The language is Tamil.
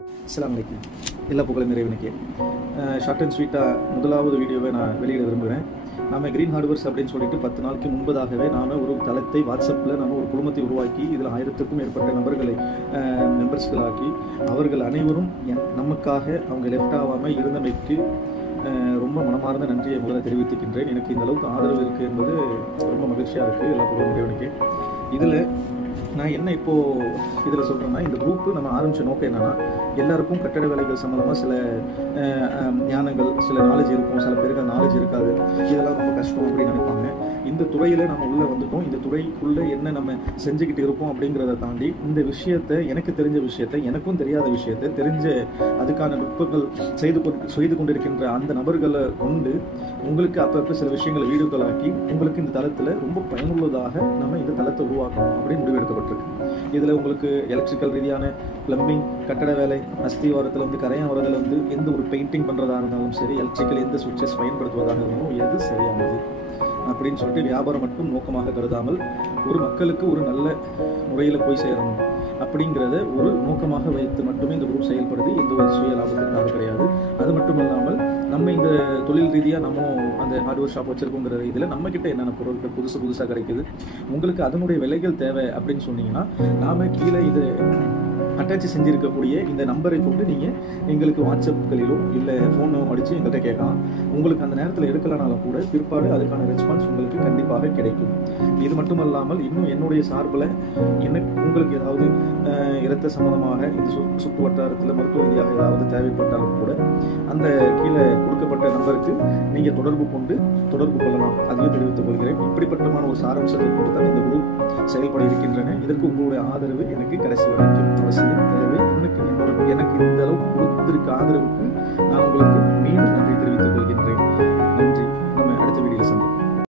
அஸ்ஸலாமு அலைக்கும். எல்லா புகழும் இறைவனுக்கே. ஷார்ட் அண்ட் ஸ்வீட்டாக முதலாவது வீடியோவை நான் வெளியிட விரும்புகிறேன். நம்ம கிரீன் ஹார்ட்வேர்ஸ் அப்படின்னு சொல்லிட்டு 10 நாளைக்கு முன்பதாகவே நாம் ஒரு தளத்தை வாட்ஸ்அப்பில் நாம் ஒரு குழுமத்தை உருவாக்கி இதில் 1000க்கும் மேற்பட்ட நபர்களை மெம்பர்ஸ்களாக்கி அவர்கள் அனைவரும் நமக்காக அவங்க லெஃப்ட் ஆகாமல் இருந்தமைக்கு ரொம்ப மனமார்ந்த நன்றியை முதல்ல தெரிவித்துக்கின்றேன். எனக்கு இந்த அளவுக்கு ஆதரவு இருக்குது என்பது ரொம்ப மகிழ்ச்சியாக இருக்குது. எல்லா புகழும் இறைவனுக்கே. இதில் நான் என்ன இப்போது இதில் சொல்கிறேன்னா, இந்த குரூப்பு நம்ம ஆரம்பித்த நோக்கம் என்னென்னா, எல்லாருக்கும் கட்டட வேலைகள் சம்மந்தமாக சில ஞானங்கள், சில நாலேஜ் இருக்கும், சில பேருக்கு நாலேஜ் இருக்காது, இதெல்லாம் ரொம்ப கஷ்டம் அப்படின்னு நினைப்பாங்க. இந்த துறையில் நம்ம உள்ளே வந்துட்டோம், இந்த துறைக்குள்ளே என்ன நம்ம செஞ்சுக்கிட்டு இருப்போம் அப்படிங்கிறத தாண்டி இந்த விஷயத்தை, எனக்கு தெரிஞ்ச விஷயத்தை, எனக்கும் தெரியாத விஷயத்தை தெரிஞ்ச அதுக்கான நுட்பங்கள் செய்து கொண்டிருக்கின்ற அந்த நபர்களை கொண்டு உங்களுக்கு அப்பப்போ சில விஷயங்களை வீடியோக்களாக்கி உங்களுக்கு இந்த தளத்தில் ரொம்ப பயனுள்ளதாக நம்ம இந்த தளத்தை உருவாக்கணும் அப்படின்னு முடிவெடுக்கப்பட்டிருக்கு. இதில் உங்களுக்கு எலக்ட்ரிக்கல் ரீதியான பிளம்பிங், கட்டட வேலை, அஸ்திவாரத்தில் வந்து கரையான் வரதில் வந்து எந்த ஒரு பெயிண்டிங் பண்ணுறதா இருந்தாலும் சரி, எலக்ட்ரிக்கல் எந்த சுவிட்சஸ் பயன்படுத்துவதாக இருந்தாலும் எது சரியானது அப்படின்னு சொல்லிட்டு வியாபாரம் மட்டும் நோக்கமாக கருதாமல் ஒரு மக்களுக்கு ஒரு நல்ல முறையில் போய் சேரணும் அப்படிங்கிறத ஒரு நோக்கமாக வைத்து மட்டுமே இந்த குரூப் செயல்படுது. எந்த ஒரு சுய லாபத்திற்காக கிடையாது. அது மட்டும் இல்லாமல் நம்ம இந்த தொழில் ரீதியாக நம்ம அந்த ஹார்ட்வேர் ஷாப் வச்சுருக்கோங்கிற இதில் நம்மக்கிட்ட என்னென்ன பொருட்கள் புதுசாக கிடைக்குது, உங்களுக்கு அதனுடைய விலைகள் தேவை அப்படின்னு சொன்னீங்கன்னா நாம் கீழே இது அட்டாச் செஞ்சுருக்கக்கூடிய இந்த நம்பரை கொண்டு நீங்கள் எங்களுக்கு வாட்ஸ்அப்களிலோ இல்லை ஃபோனோ அடித்து எங்கள்கிட்ட கேட்கலாம். உங்களுக்கு அந்த நேரத்தில் எடுக்கலனாலும் கூட பிற்பாடு அதுக்கான ரெஸ்பான்ஸ் உங்களுக்கு கண்டிப்பாக கிடைக்கும். இது மட்டுமல்லாமல் இன்னும் என்னுடைய சார்பில் உங்களுக்கு ஏதாவது இரத்த சம்பந்தமாக இந்த சுற்று வட்டாரத்தில் மருத்துவ ரீதியாக ஏதாவது தேவைப்பட்டாலும் கூட அந்த கீழே கொடுக்கப்பட்ட நம்பருக்கு நீங்கள் தொடர்பு கொள்ளலாம். அதையும் தெரிவித்துக் கொள்கிறேன். இப்படிப்பட்டமான ஒரு சாராம்சத்தை கொண்டு தான் இந்த குரூப் செயல்பட இருக்கின்றன. இதற்கு உங்களுடைய ஆதரவு எனக்கு கடைசி வரைக்கும் அவசியம் தேவை. எனக்கு இந்த அளவுக்கு கொடுத்திருக்க ஆதரவுக்கு நான் உங்களுக்கு